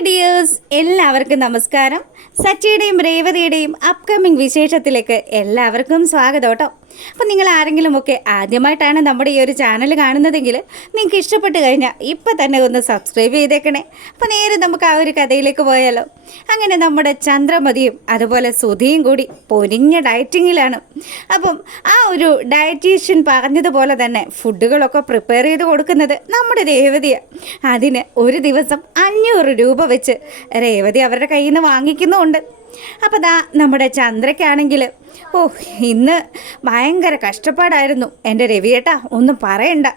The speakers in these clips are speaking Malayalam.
ഹായ് ഡിയേഴ്സ്, എല്ലാവർക്കും നമസ്കാരം. സച്ചിയുടെയും രേവതിയുടെയും അപ്കമിങ് വിശേഷത്തിലേക്ക് എല്ലാവർക്കും സ്വാഗതം കേട്ടോ. അപ്പോൾ നിങ്ങൾ ആരെങ്കിലുമൊക്കെ ആദ്യമായിട്ടാണ് നമ്മുടെ ഈ ഒരു ചാനൽ കാണുന്നതെങ്കിൽ നിങ്ങൾക്ക് ഇഷ്ടപ്പെട്ട് കഴിഞ്ഞാൽ ഇപ്പം തന്നെ ഒന്ന് സബ്സ്ക്രൈബ് ചെയ്തേക്കണേ. അപ്പോൾ നേരെ നമുക്ക് ആ ഒരു കഥയിലേക്ക് പോയാലോ. അങ്ങനെ നമ്മുടെ ചന്ദ്രമതിയും അതുപോലെ സുധിയും കൂടി പൊരിഞ്ഞ ഡയറ്റിങ്ങിലാണ്. അപ്പം ആ ഒരു ഡയറ്റീഷ്യൻ പറഞ്ഞതുപോലെ തന്നെ ഫുഡുകളൊക്കെ പ്രിപ്പയർ ചെയ്ത് കൊടുക്കുന്നത് നമ്മുടെ രേവതിയാണ്. അതിന് ഒരു ദിവസം 500 രൂപ വെച്ച് രേവതി അവരുടെ കയ്യിൽ നിന്ന് വാങ്ങിക്കുന്നുമുണ്ട്. അപ്പോൾ ദാ നമ്മുടെ ചന്ദ്രയ്ക്കാണെങ്കിൽ ഇന്ന് ഭയങ്കര കഷ്ടപ്പാടായിരുന്നു എൻ്റെ രവിയേട്ടാ, ഒന്നും പറയണ്ട.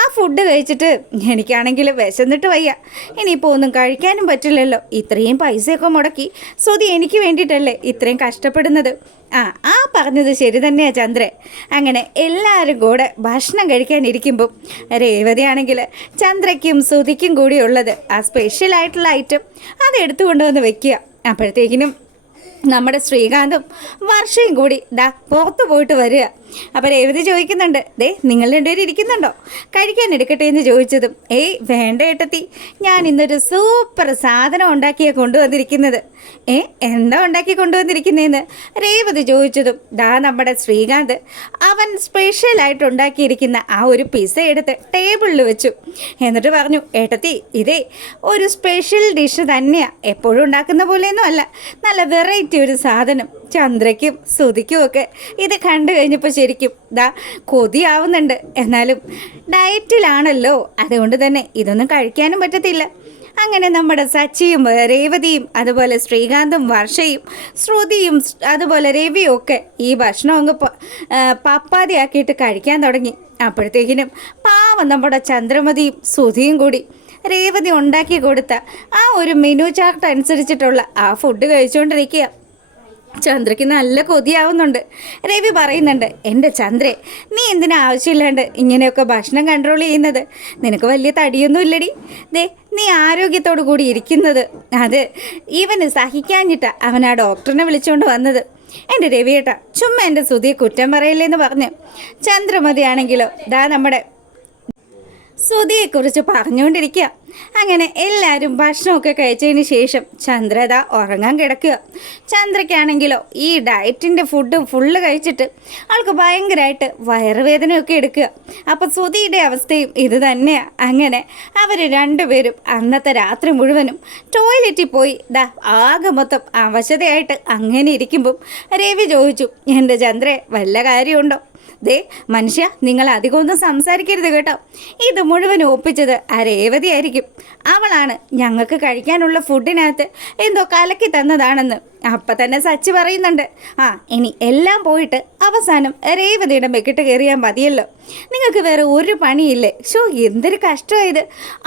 ആ ഫുഡ് കഴിച്ചിട്ട് എനിക്കാണെങ്കിൽ വിശന്നിട്ട് വയ്യ. ഇനിയിപ്പോൾ ഒന്നും കഴിക്കാനും പറ്റില്ലല്ലോ. ഇത്രയും പൈസയൊക്കെ മുടക്കി സുധി എനിക്ക് വേണ്ടിയിട്ടല്ലേ ഇത്രയും കഷ്ടപ്പെടുന്നത്. ആ പറഞ്ഞത് ശരി തന്നെയാണ് ചന്ദ്രൻ. അങ്ങനെ എല്ലാവരും കൂടെ ഭക്ഷണം കഴിക്കാനിരിക്കുമ്പം രേവതിയാണെങ്കിൽ ചന്ദ്രയ്ക്കും സുധിക്കും കൂടിയുള്ളത് ആ സ്പെഷ്യലായിട്ടുള്ള ഐറ്റം അത് എടുത്തുകൊണ്ടുവന്ന് വെക്കുക. അപ്പോഴത്തേക്കിനും നമ്മുടെ ശ്രീകാന്തും വർഷയും കൂടി പുറത്ത് പോയിട്ട് വരിക. അപ്പോൾ രേവതി ചോദിക്കുന്നുണ്ട്, നിങ്ങൾ രണ്ടുപേരും ഇരിക്കുന്നുണ്ടോ, കഴിക്കാൻ എടുക്കട്ടെ എന്ന് ചോദിച്ചതും വേണ്ട ഏട്ടത്തി, ഞാൻ ഇന്നൊരു സൂപ്പർ സാധനം ഉണ്ടാക്കിയാണ് കൊണ്ടുവന്നിരിക്കുന്നത്. എന്താ ഉണ്ടാക്കി കൊണ്ടുവന്നിരിക്കുന്നതെന്ന് രേവതി ചോദിച്ചതും നമ്മുടെ ശ്രീകാന്ത് അവൻ സ്പെഷ്യലായിട്ട് ഉണ്ടാക്കിയിരിക്കുന്ന ആ ഒരു പിസ്സ എടുത്ത് ടേബിളിൽ വെച്ചു. എന്നിട്ട് പറഞ്ഞു, ഏട്ടത്തി ഇതേ ഒരു സ്പെഷ്യൽ ഡിഷ് തന്നെയാണ്, എപ്പോഴും ഉണ്ടാക്കുന്ന പോലെയൊന്നും അല്ല, നല്ല വെറൈറ്റി ഒരു സാധനം. ചന്ദ്രയ്ക്കും സുധിക്കും ഒക്കെ ഇത് കണ്ടു കഴിഞ്ഞപ്പോൾ ശരിക്കും കൊതിയാവുന്നുണ്ട്. എന്നാലും ഡയറ്റിലാണല്ലോ, അതുകൊണ്ട് തന്നെ ഇതൊന്നും കഴിക്കാനും പറ്റത്തില്ല. അങ്ങനെ നമ്മുടെ സച്ചിയും രേവതിയും അതുപോലെ ശ്രീകാന്തും വർഷയും ശ്രുതിയും അതുപോലെ രവിയും ഒക്കെ ഈ ഭക്ഷണം അങ്ങ് പപ്പാതിയാക്കിയിട്ട് കഴിക്കാൻ തുടങ്ങി. അപ്പോഴത്തേക്കിനും പാവം നമ്മുടെ ചന്ദ്രമതിയും സുധിയും കൂടി രേവതി ഉണ്ടാക്കി കൊടുത്ത ആ ഒരു മെനു ചാർട്ട് അനുസരിച്ചിട്ടുള്ള ആ ഫുഡ് കഴിച്ചുകൊണ്ടിരിക്കുക. ചന്ദ്രയ്ക്ക് നല്ല കൊതിയാവുന്നുണ്ട്. രവി പറയുന്നുണ്ട്, എൻ്റെ ചന്ദ്രേ, നീ എന്തിനാ ആവശ്യമില്ലാണ്ട് ഇങ്ങനെയൊക്കെ ഭക്ഷണം കൺട്രോൾ ചെയ്യുന്നത്? നിനക്ക് വലിയ തടിയൊന്നും ഇല്ലടി. നീ ആരോഗ്യത്തോടു കൂടി ഇരിക്കുന്നത് അത് ഇവന് സഹിക്കാഞ്ഞിട്ടാണ് അവൻ ആ ഡോക്ടറിനെ വിളിച്ചുകൊണ്ട് വന്നത്. എൻ്റെ രവിയേട്ടാ, ചുമ്മാ എൻ്റെ സുധിയെ കുറ്റം പറയില്ലേന്ന് പറഞ്ഞ് ചന്ദ്രമതിയാണെങ്കിലോ നമ്മുടെ സുധിയെക്കുറിച്ച് പറഞ്ഞുകൊണ്ടിരിക്കുക. അങ്ങനെ എല്ലാവരും ഭക്ഷണമൊക്കെ കഴിച്ചതിന് ശേഷം ചന്ദ്രത ഉറങ്ങാൻ കിടക്കുക. ചന്ദ്രയ്ക്കാണെങ്കിലോ ഈ ഡയറ്റിൻ്റെ ഫുഡ് ഫുള്ള് കഴിച്ചിട്ട് ആൾക്ക് ഭയങ്കരമായിട്ട് വയറുവേദനയൊക്കെ എടുക്കുക. അപ്പോൾ സുധിയുടെ അവസ്ഥയും ഇത് തന്നെയാണ്. അങ്ങനെ അവർ രണ്ടുപേരും അന്നത്തെ രാത്രി മുഴുവനും ടോയ്ലറ്റിൽ പോയി ആകെ മൊത്തം അവശതയായിട്ട് അങ്ങനെ ഇരിക്കുമ്പം രവി ചോദിച്ചു, എൻ്റെ ചന്ദ്രേ വല്ല കാര്യമുണ്ടോ? മനുഷ്യ, നിങ്ങൾ അധികമൊന്നും സംസാരിക്കരുത് കേട്ടോ. ഇത് മുഴുവൻ ഒപ്പിച്ചത് ആ രേവതി ആയിരിക്കും. അവളാണ് ഞങ്ങൾക്ക് കഴിക്കാനുള്ള ഫുഡിനകത്ത് എന്തോ കലക്കി തന്നതാണെന്ന്. അപ്പം തന്നെ സച്ചി പറയുന്നുണ്ട്, ഇനി എല്ലാം പോയിട്ട് അവസാനം രേവതിയുടെ മെക്കിട്ട് കയറിയാൽ മതിയല്ലോ. നിങ്ങൾക്ക് വേറെ ഒരു പണിയില്ലേ? എന്തൊരു കഷ്ടമായത്.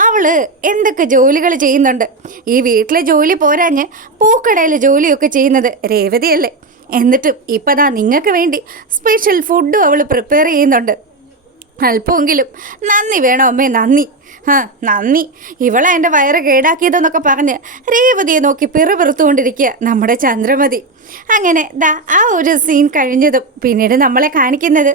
അവള് എന്തൊക്കെ ജോലികൾ ചെയ്യുന്നുണ്ട്. ഈ വീട്ടിലെ ജോലി പോരാഞ്ഞ് പൂക്കടയിലെ ജോലിയൊക്കെ ചെയ്യുന്നത് രേവതിയല്ലേ? എന്നിട്ടും ഇപ്പം നിങ്ങൾക്ക് വേണ്ടി സ്പെഷ്യൽ ഫുഡും അവൾ പ്രിപ്പയർ ചെയ്യുന്നുണ്ട്. അല്പമെങ്കിലും നന്ദി വേണോ അമ്മേ, നന്ദി. നന്ദി. ഇവളെ എൻ്റെ വയറ് കേടാക്കിയതെന്നൊക്കെ പറഞ്ഞ് രേവതിയെ നോക്കി പിറുപിറുത്തുകൊണ്ടിരിക്കുക നമ്മുടെ ചന്ദ്രമതി. അങ്ങനെ ആ ഒരു സീൻ കഴിഞ്ഞതും പിന്നീട് നമ്മളെ കാണിക്കുന്നത്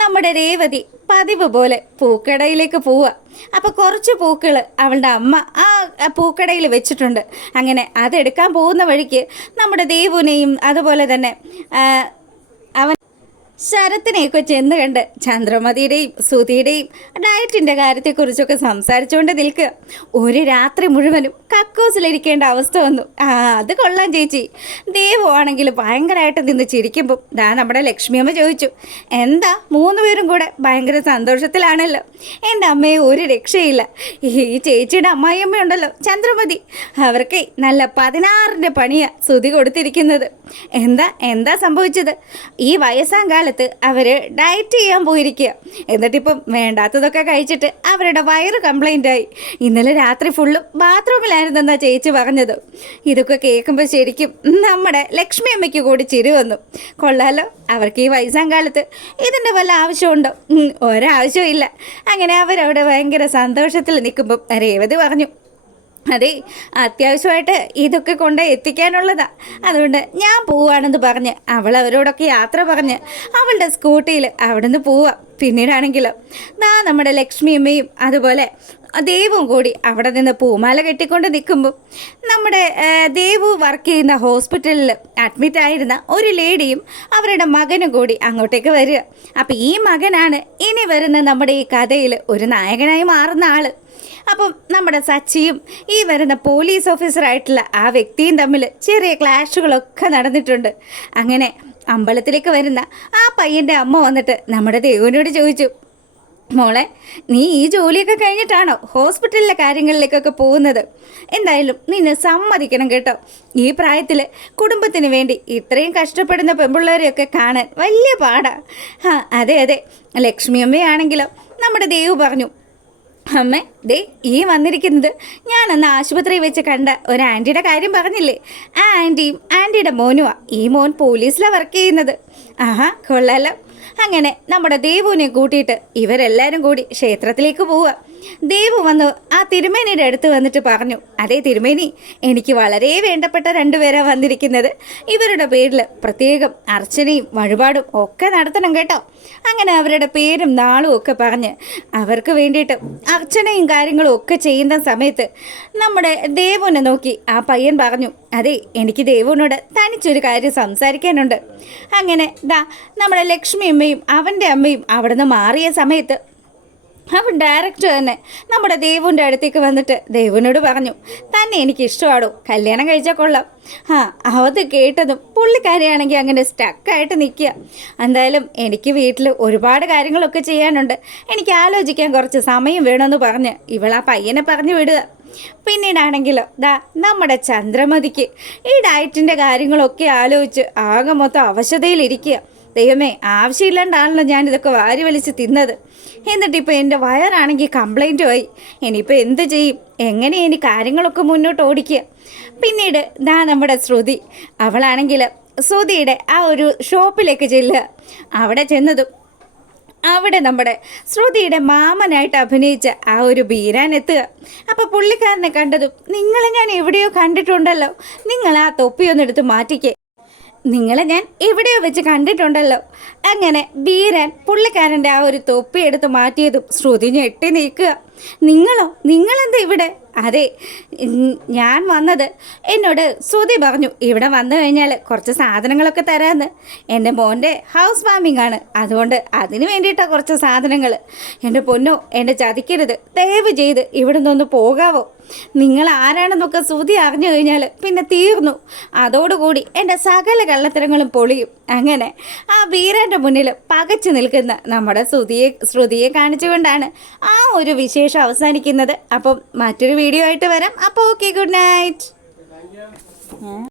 നമ്മുടെ രേവതി പതിവ് പോലെ പൂക്കടയിലേക്ക് പോവുക. അപ്പോൾ കുറച്ച് പൂക്കൾ അവളുടെ അമ്മ ആ പൂക്കടയിൽ വെച്ചിട്ടുണ്ട്. അങ്ങനെ അതെടുക്കാൻ പോകുന്ന വഴിക്ക് നമ്മുടെ ദേവുനെയും അതുപോലെ തന്നെ അവൻ ശരത്തിനെയൊക്കെ ചെന്ന് കണ്ട് ചന്ദ്രമതിയുടെയും സുധിയുടെയും ഡയറ്റിൻ്റെ കാര്യത്തെക്കുറിച്ചൊക്കെ സംസാരിച്ചുകൊണ്ട് നിൽക്കുക. ഒരു രാത്രി മുഴുവനും കക്കൂസിലിരിക്കേണ്ട അവസ്ഥ വന്നു. അത് കൊള്ളാം ചേച്ചി. ദേവു ആണെങ്കിൽ ഭയങ്കരമായിട്ട് നിന്ന് ചിരിക്കുമ്പം നമ്മുടെ ലക്ഷ്മിയമ്മ ചോദിച്ചു, എന്താ 3 പേരും കൂടെ ഭയങ്കര സന്തോഷത്തിലാണല്ലോ. എൻ്റെ അമ്മയെ ഒരു രക്ഷയില്ല. ഈ ചേച്ചിയുടെ അമ്മായിയമ്മയുണ്ടല്ലോ ചന്ദ്രമതി, അവർക്ക് നല്ല 16ൻ്റെ പണിയാണ് സുധി കൊടുത്തിരിക്കുന്നത്. എന്താ സംഭവിച്ചത്? ഈ വയസ്സാം കാലത്ത് അവർ ഡയറ്റ് ചെയ്യാൻ പോയിരിക്കുക. എന്നിട്ടിപ്പം വേണ്ടാത്തതൊക്കെ കഴിച്ചിട്ട് അവരുടെ വയറ് കംപ്ലൈൻ്റായി. ഇന്നലെ രാത്രി ഫുള്ളും ബാത്റൂമിലായിരുന്നെന്നാണ് ചേച്ചി പറഞ്ഞത്. ഇതൊക്കെ കേൾക്കുമ്പോൾ ശരിക്കും നമ്മുടെ ലക്ഷ്മി അമ്മയ്ക്ക് കൂടി ചിരി വന്നു. കൊള്ളാലോ, അവർക്ക് ഈ വയസ്സാം കാലത്ത് ഇതിൻ്റെ വല്ല ആവശ്യമുണ്ടോ? ഒരാവശ്യവും ഇല്ല. അങ്ങനെ അവരവിടെ ഭയങ്കര സന്തോഷത്തിൽ നിൽക്കുമ്പം രേവതി പറഞ്ഞു, അതെ, അത്യാവശ്യമായിട്ട് ഇതൊക്കെ കൊണ്ട് എത്തിക്കാനുള്ളതാ, അതുകൊണ്ട് ഞാൻ പോവുകയാണെന്ന് പറഞ്ഞ് അവൾ അവരോടൊക്കെ യാത്ര പറഞ്ഞ് അവളുടെ സ്കൂട്ടിയിൽ അവിടെ നിന്ന് പോവുക. പിന്നീടാണെങ്കിലോ നമ്മുടെ ലക്ഷ്മി അമ്മയും അതുപോലെ ദേവും കൂടി അവിടെ നിന്ന് പൂമാല കെട്ടിക്കൊണ്ട് നിൽക്കുമ്പോൾ നമ്മുടെ ദേവു വർക്ക് ചെയ്യുന്ന ഹോസ്പിറ്റലിൽ അഡ്മിറ്റ് ആയിരുന്ന ഒരു ലേഡിയും അവരുടെ മകനും കൂടി അങ്ങോട്ടേക്ക് വരിക. അപ്പം ഈ മകനാണ് ഇനി വരുന്ന നമ്മുടെ ഈ കഥയിൽ ഒരു നായകനായി മാറുന്ന ആൾ. അപ്പം നമ്മുടെ സച്ചിയും ഈ വരുന്ന പോലീസ് ഓഫീസറായിട്ടുള്ള ആ വ്യക്തിയും തമ്മിൽ ചെറിയ ക്ലാഷുകളൊക്കെ നടന്നിട്ടുണ്ട്. അങ്ങനെ അമ്പലത്തിലേക്ക് വരുന്ന ആ പയ്യൻ്റെ അമ്മ വന്നിട്ട് നമ്മുടെ ദേവുവിനോട് ചോദിച്ചു, മോളെ, നീ ഈ ജോലിയൊക്കെ കഴിഞ്ഞിട്ടാണോ ഹോസ്പിറ്റലിലെ കാര്യങ്ങളിലേക്കൊക്കെ പോകുന്നത്? എന്തായാലും നിന്നെ സമ്മതിക്കണം കേട്ടോ. ഈ പ്രായത്തിൽ കുടുംബത്തിന് വേണ്ടി ഇത്രയും കഷ്ടപ്പെടുന്ന പെൺപിള്ളേരെയൊക്കെ കാണാൻ വലിയ പാടാ. അതെ അതെ, ലക്ഷ്മി അമ്മയാണെങ്കിലോ നമ്മുടെ ദേവു പറഞ്ഞു, അമ്മേ ദേ ഈ വന്നിരിക്കുന്നത് ഞാനന്ന് ആശുപത്രിയിൽ വെച്ച് കണ്ട ഒരു ആൻറ്റിയുടെ കാര്യം പറഞ്ഞില്ലേ, ആ ആൻറ്റിയും ആൻറ്റിയുടെ മോനുമാണ്. ഈ മോൻ പോലീസിലാണ് വർക്ക് ചെയ്യുന്നത്. ആഹാ, കൊള്ളാലോ. അങ്ങനെ നമ്മുടെ ദേവുവിനെ കൂട്ടിയിട്ട് ഇവരെല്ലാവരും കൂടി ക്ഷേത്രത്തിലേക്ക് പോവുക. ദേവു വന്ന് ആ തിരുമേനിയുടെ അടുത്ത് വന്നിട്ട് പറഞ്ഞു, അതേ തിരുമേനി, എനിക്ക് വളരെ വേണ്ടപ്പെട്ട രണ്ടുപേരാണ് വന്നിരിക്കുന്നത്. ഇവരുടെ പേരിൽ പ്രത്യേകം അർച്ചനയും വഴിപാടും ഒക്കെ നടത്തണം കേട്ടോ. അങ്ങനെ അവരുടെ പേരും നാളും ഒക്കെ പറഞ്ഞ് അവർക്ക് വേണ്ടിയിട്ട് അർച്ചനയും കാര്യങ്ങളും ഒക്കെ ചെയ്യുന്ന സമയത്ത് നമ്മുടെ ദേവുവിനെ നോക്കി ആ പയ്യൻ പറഞ്ഞു, അതെ, എനിക്ക് ദേവുവിനോട് തനിച്ചൊരു കാര്യം സംസാരിക്കാനുണ്ട്. അങ്ങനെ നമ്മുടെ ലക്ഷ്മി അമ്മയും അവൻ്റെ അമ്മയും അവിടുന്ന് മാറിയ സമയത്ത് അവൻ ഡയറക്റ്റ് തന്നെ നമ്മുടെ ദേവുവിൻ്റെ അടുത്തേക്ക് വന്നിട്ട് ദേവുവിനോട് പറഞ്ഞു, തന്നെ എനിക്ക് ഇഷ്ടമാണോ, കല്യാണം കഴിച്ചാൽ കൊള്ളാം. അത് കേട്ടതും പുള്ളിക്കാരിയാണെങ്കിൽ അങ്ങനെ സ്റ്റക്കായിട്ട് നിൽക്കുക. എന്തായാലും എനിക്ക് വീട്ടിൽ ഒരുപാട് കാര്യങ്ങളൊക്കെ ചെയ്യാനുണ്ട്, എനിക്ക് ആലോചിക്കാൻ കുറച്ച് സമയം വേണമെന്ന് പറഞ്ഞ് ഇവളാ പയ്യനെ പറഞ്ഞു വിടുക. പിന്നീടാണെങ്കിലോ നമ്മുടെ ചന്ദ്രമതിക്ക് ഈ ഡയറ്റിൻ്റെ കാര്യങ്ങളൊക്കെ ആലോചിച്ച് ആകെ മൊത്തം അവശതയിലിരിക്കുക. ദൈവമേ, ആവശ്യമില്ലാണ്ടാണല്ലോ ഞാനിതൊക്കെ വാരി വലിച്ച് തിന്നത്. എന്നിട്ടിപ്പോൾ എൻ്റെ വയറാണെങ്കിൽ കംപ്ലൈൻറ്റ് ആയി. ഇനിയിപ്പോൾ എന്ത് ചെയ്യും, എങ്ങനെ ഇനി കാര്യങ്ങളൊക്കെ മുന്നോട്ട് ഓടിക്കുക? പിന്നീട് നമ്മുടെ ശ്രുതി, അവളാണെങ്കിൽ ശ്രുതിയുടെ ആ ഒരു ഷോപ്പിലേക്ക് ചെല്ലുക. അവിടെ ചെന്നതും അവിടെ നമ്മുടെ ശ്രുതിയുടെ മാമനായിട്ട് അഭിനയിച്ച ആ ഒരു ബീരാൻ എത്തുക. അപ്പോൾ പുള്ളിക്കാരനെ കണ്ടതും, നിങ്ങളെ ഞാൻ എവിടെയോ കണ്ടിട്ടുണ്ടല്ലോ, നിങ്ങൾ ആ തൊപ്പിയൊന്നെടുത്ത് മാറ്റിക്കേ, നിങ്ങളെ ഞാൻ എവിടെയോ വെച്ച് കണ്ടിട്ടുണ്ടല്ലോ. അങ്ങനെ ബീരാൻ പുള്ളിക്കാരൻ്റെ ആ ഒരു തൊപ്പി എടുത്ത് മാറ്റിയതും ശ്രുതി ഞെട്ടി നിൽക്കുക. നിങ്ങളെന്താ ഇവിടെ? അതെ, ഞാൻ വന്നത്, എന്നോട് ശ്രുതി പറഞ്ഞു ഇവിടെ വന്നു കഴിഞ്ഞാൽ കുറച്ച് സാധനങ്ങളൊക്കെ തരാമെന്ന്. എൻ്റെ മോൻ്റെ ഹൗസ് വാമിംഗ് ആണ്, അതുകൊണ്ട് അതിന് വേണ്ടിയിട്ടാണ് കുറച്ച് സാധനങ്ങൾ. എൻ്റെ പൊന്നോ, എന്നെ ചതിക്കരുത്, ദയവ് ചെയ്ത് ഇവിടെ നിന്നൊന്ന് പോകാവോ? നിങ്ങൾ ആരാണെന്നൊക്കെ ശ്രുതി അറിഞ്ഞു കഴിഞ്ഞാൽ പിന്നെ തീർന്നു. അതോടുകൂടി എൻ്റെ സകല കള്ളത്തരങ്ങളും പൊളിയും. അങ്ങനെ ആ വീരൻ്റെ മുന്നിൽ പകച്ചു നിൽക്കുന്ന നമ്മുടെ ശ്രുതിയെ കാണിച്ചുകൊണ്ടാണ് ആ ഒരു വിശേഷം അവസാനിക്കുന്നത്. അപ്പം മറ്റൊരു വീഡിയോ ആയിട്ട് വരാം. അപ്പോൾ ഓക്കെ, ഗുഡ് നൈറ്റ്.